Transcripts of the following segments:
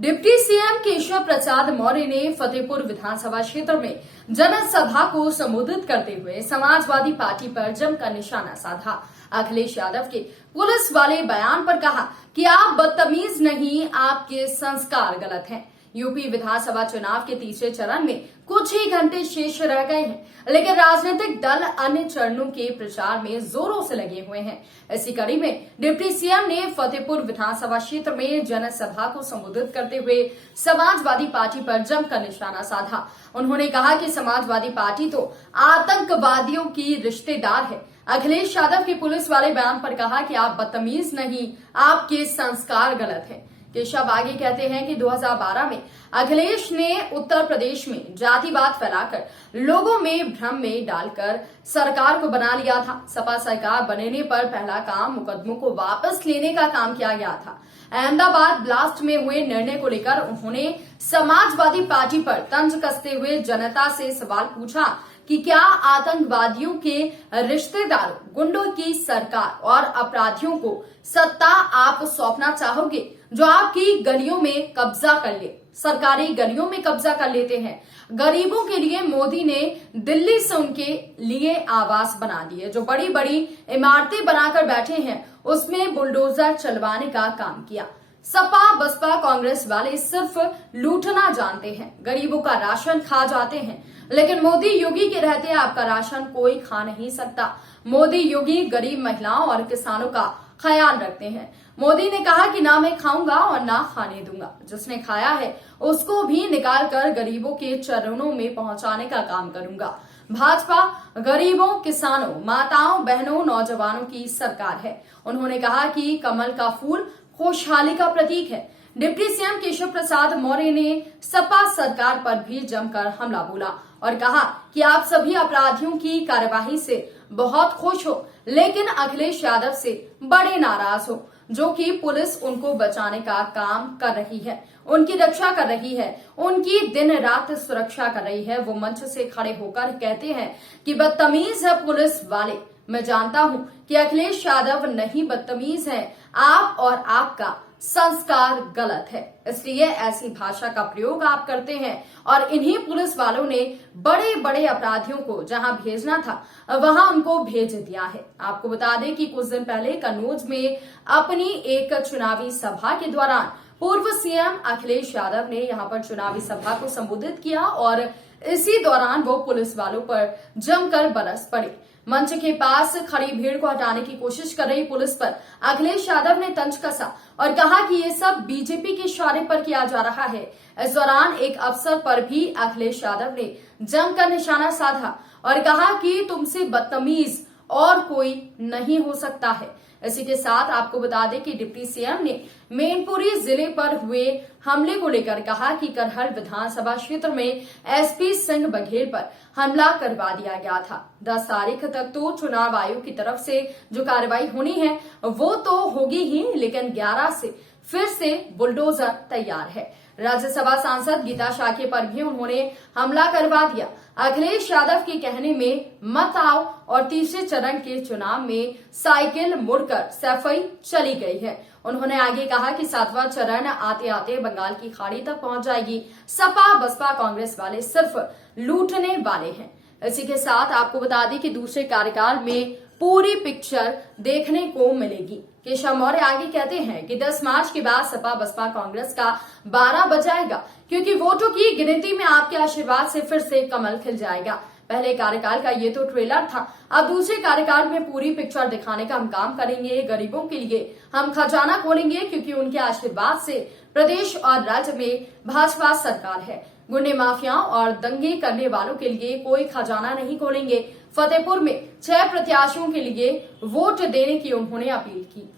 Deputy CM Keshav Prasad Maurya ने फतेहपुर विधानसभा क्षेत्र में जनसभा को संबोधित करते हुए समाजवादी पार्टी पर जमकर निशाना साधा। अखिलेश यादव के पुलिस वाले बयान पर कहा कि आप बदतमीज नहीं, आपके संस्कार गलत हैं। यूपी विधानसभा चुनाव के तीसरे चरण में कुछ ही घंटे शेष रह गए हैं, लेकिन राजनीतिक दल अन्य चरणों के प्रचार में जोरों से लगे हुए हैं। इसी कड़ी में डिप्टी सीएम ने फतेहपुर विधानसभा क्षेत्र में जनसभा को संबोधित करते हुए समाजवादी पार्टी पर जमकर निशाना साधा। उन्होंने कहा कि समाजवादी पार्टी तो आतंकवादियों की रिश्तेदार है। अखिलेश यादव के पुलिस वाले बयान पर कहा कि आप बदतमीज नहीं, आपके संस्कार गलत हैं। केशव आगे कहते हैं कि 2012 में अखिलेश ने उत्तर प्रदेश में जातिवाद फैलाकर लोगों में भ्रम में डालकर सरकार को बना लिया था। सपा सरकार बनने पर पहला काम मुकदमों को वापस लेने का काम किया गया था। अहमदाबाद ब्लास्ट में हुए निर्णय को लेकर उन्होंने समाजवादी पार्टी पर तंज कसते हुए जनता से सवाल पूछा कि क्या आतंकवादियों के रिश्तेदारों, गुंडों की सरकार और अपराधियों को सत्ता आप सौंपना चाहोगे जो आपकी गलियों में कब्जा कर ले? सरकारी गलियों में कब्जा कर लेते हैं। गरीबों के लिए मोदी ने दिल्ली से उनके लिए आवास बना दिए। जो बड़ी बड़ी इमारतें बनाकर बैठे हैं उसमें बुलडोजर चलवाने का काम किया। सपा बसपा कांग्रेस वाले सिर्फ लूटना जानते हैं, गरीबों का राशन खा जाते हैं, लेकिन मोदी योगी के रहते आपका राशन कोई खा नहीं सकता। मोदी योगी गरीब महिलाओं और किसानों का ख्याल रखते हैं। मोदी ने कहा कि ना मैं खाऊंगा और ना खाने दूंगा, जिसने खाया है उसको भी निकाल कर गरीबों के चरणों में पहुंचाने का काम करूंगा। भाजपा गरीबों, किसानों, माताओं, बहनों, नौजवानों की सरकार है। उन्होंने कहा कि कमल का फूल खुशहाली का प्रतीक है। डिप्टी सीएम केशव प्रसाद मौर्य ने सपा सरकार पर भी जमकर हमला बोला और कहा कि आप सभी अपराधियों की कार्यवाही से बहुत खुश हो, लेकिन अखिलेश यादव से बड़े नाराज हो, जो कि पुलिस उनको बचाने का काम कर रही है, उनकी रक्षा कर रही है, उनकी दिन रात सुरक्षा कर रही है। वो मंच से खड़े होकर कहते हैं कि बदतमीज है पुलिस वाले। मैं जानता हूं कि अखिलेश यादव नहीं बदतमीज हैं, आप और आपका संस्कार गलत है, इसलिए ऐसी भाषा का प्रयोग आप करते हैं। और इन्हीं पुलिस वालों ने बड़े बड़े अपराधियों को जहां भेजना था वहां उनको भेज दिया है। आपको बता दें कि कुछ दिन पहले कन्नौज में अपनी एक चुनावी सभा के दौरान पूर्व सीएम अखिलेश यादव ने यहां पर चुनावी सभा को संबोधित किया और इसी दौरान वो पुलिस वालों पर जमकर बरस पड़े। मंच के पास खड़ी भीड़ को हटाने की कोशिश कर रही पुलिस पर अखिलेश यादव ने तंज कसा और कहा कि ये सब बीजेपी के इशारे पर किया जा रहा है। इस दौरान एक अफसर पर भी अखिलेश यादव ने जमकर निशाना साधा और कहा कि तुमसे बदतमीज और कोई नहीं हो सकता है। इसी के साथ आपको बता दें कि डिप्टी सीएम ने मैनपुरी जिले पर हुए हमले को लेकर कहा कि करहल विधानसभा क्षेत्र में एसपी सिंह बघेल पर हमला करवा दिया गया था। 10 तारीख तक तो चुनाव आयोग की तरफ से जो कार्रवाई होनी है वो तो होगी ही, लेकिन 11 से फिर से बुलडोजर तैयार है। राज्यसभा सांसद गीता शाक्य पर भी उन्होंने हमला करवा दिया। अखिलेश यादव के कहने में मत आओ और तीसरे चरण के चुनाव में साइकिल मुड़कर सफाई चली गई है। उन्होंने आगे कहा कि 7वां चरण आते आते बंगाल की खाड़ी तक पहुंच जाएगी। सपा बसपा कांग्रेस वाले सिर्फ लूटने वाले हैं। इसी के साथ आपको बता दें कि दूसरे कार्यकाल में पूरी पिक्चर देखने को मिलेगी। केशव मौर्य आगे कहते हैं कि 10 मार्च के बाद सपा बसपा कांग्रेस का 12 बजाएगा, क्योंकि वोटों की गिनती में आपके आशीर्वाद से फिर से कमल खिल जाएगा। पहले कार्यकाल का ये तो ट्रेलर था, अब दूसरे कार्यकाल में पूरी पिक्चर दिखाने का हम काम करेंगे। गरीबों के लिए हम खजाना खोलेंगे, क्योंकि उनके आशीर्वाद से प्रदेश और राज्य में भाजपा सरकार है। गुंडे माफियाओं और दंगे करने वालों के लिए कोई खजाना नहीं खोलेंगे। फतेहपुर में 6 प्रत्याशियों के लिए वोट देने की उन्होंने अपील की।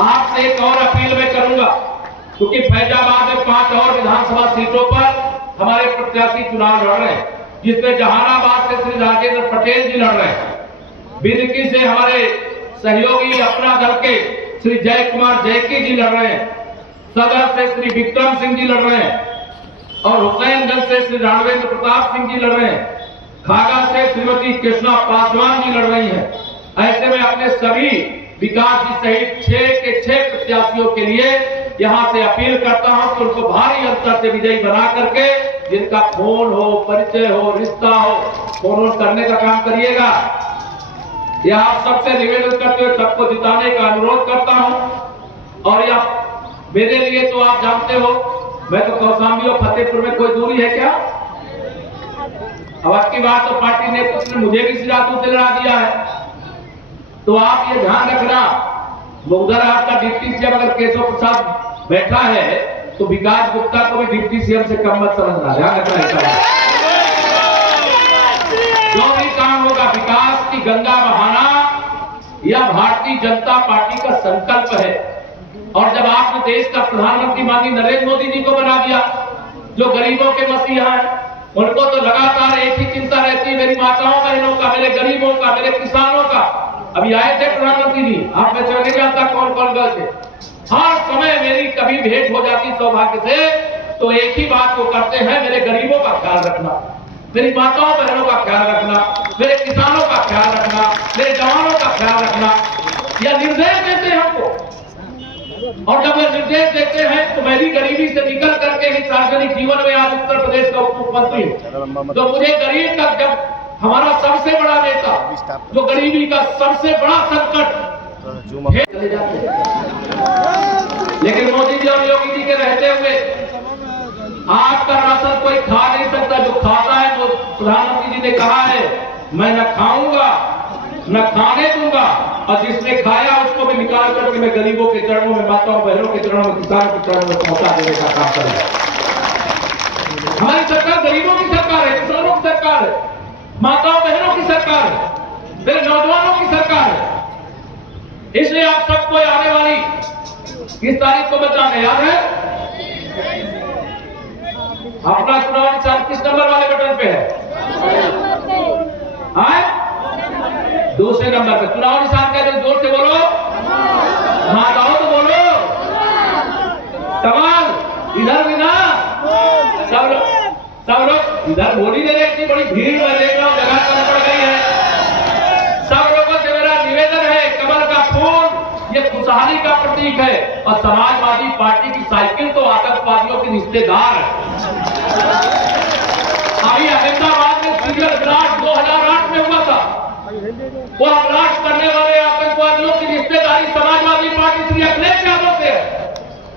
आपसे एक और अपील मैं करूंगा, क्योंकि फैजाबाद में 5 और विधानसभा सीटों पर हमारे प्रत्याशी चुनाव लड़ रहे हैं, जिसमें जहानाबाद से श्री राजेंद्र पटेल जी लड़ रहे हैं। बिदकी से हमारे सहयोगी अपना दल के श्री जय कुमार जैकी जी लड़ रहे हैं। सदर से श्री विक्रम सिंह जी लड़ रहे हैं और हुसैनगंज से श्री राणवेंद्र प्रताप सिंह जी लड़ रहे हैं। खागा से श्रीमती कृष्णा पासवान जी लड़ रही हैं। ऐसे में अपने सभी विकास जी सहित 6 के 6 प्रत्याशियों के लिए यहां से अपील करता हूं कि उनको भारी अंतर से विजयी बना करके जिनका फोन हो, परिचय हो, रिश्ता हो, फोन करने का काम करिएगा। यह आप सबसे निवेदन करते हुए सबको जिताने का अनुरोध करता हूं। और यह मेरे लिए तो आप जानते हो, मैं तो कौशाम्बी और फतेहपुर में कोई दूरी है क्या? अब आज की बात तो पार्टी नेतृत्व ने मुझे भी सिरातू से लड़ा दिया है। तो आप ये ध्यान रखना, उधर आपका डिप्टी सीएम अगर केशव प्रसाद बैठा है तो विकास गुप्ता को भी डिप्टी सीएम से कम मत समझना, ध्यान रखना। जो भी काम होगा विकास की गंगा बहाना यह भारतीय जनता पार्टी का संकल्प है। और जब आपने देश का प्रधानमंत्री माननीय नरेंद्र मोदी जी को बना दिया, जो गरीबों के मसीहा हैं, उनको तो लगातार एक ही चिंता रहती है, मेरी माताओं बहनों का, मेरे गरीबों का, मेरे किसानों का। अभी आए थे प्रधानमंत्री जी, आप में से नहीं जानता कौन कौन गए थे। हर समय मेरी कभी भेंट हो जाती सौभाग्य से तो एक ही बात वो करते हैं, मेरे गरीबों का ख्याल रखना, मेरी माताओं बहनों का ख्याल रखना, मेरे किसानों का ख्याल रखना, मेरे जवानों का ख्याल रखना। यह निर्देश देते हैं हमको। और जब वे निर्देश देते हैं तो मैं भी गरीबी से निकल करके ही सार्वजनिक जीवन में आज उत्तर प्रदेश का उप मुख्यमंत्री हूँ। तो मुझे गरीब का, जब हमारा सबसे बड़ा नेता जो गरीबी का सबसे बड़ा संकट चले जाते हैं, लेकिन मोदी जी और योगी जी के रहते हुए आपका राशन कोई खा नहीं सकता। जो खाता है वो प्रधानमंत्री जी ने कहा है, मैं न खाऊंगा न खाने दूंगा, और जिसने खाया उसको भी निकाल करके मैं गरीबों के चरणों में, माताओं बहनों के चरणों में, किसानों के चरणों में पहुंचा देने का काम करेगा। हमारी सरकार गरीबों की सरकार है, किसानों की सरकार है, माताओं बहनों की सरकार है, मेरे नौजवानों की सरकार है। इसलिए आप सबको आने वाली किस तारीख को बताने याद है? अपना चुनाव निशान किस नंबर वाले बटन पे है? दूसरे नंबर पे चुनाव निशान कहते हैं। जोर से बोलो, हाँ कहो तो बोलो। कमाल इधर भी ना, सब लोग इधर बोली दे रहे, इतनी बड़ी भीड़ में देख रहा हूं, जगह करना पड़ गई है। सब लोगों से मेरा निवेदन है, कमल का फूल ये खुशहाली का प्रतीक है, और समाजवादी पार्टी की साइकिल तो आतंकवादियों की रिश्तेदार है। अभी अहमदाबाद में सीरियल ब्लास्ट 2008 में हुआ था, वो ब्लास्ट करने वाले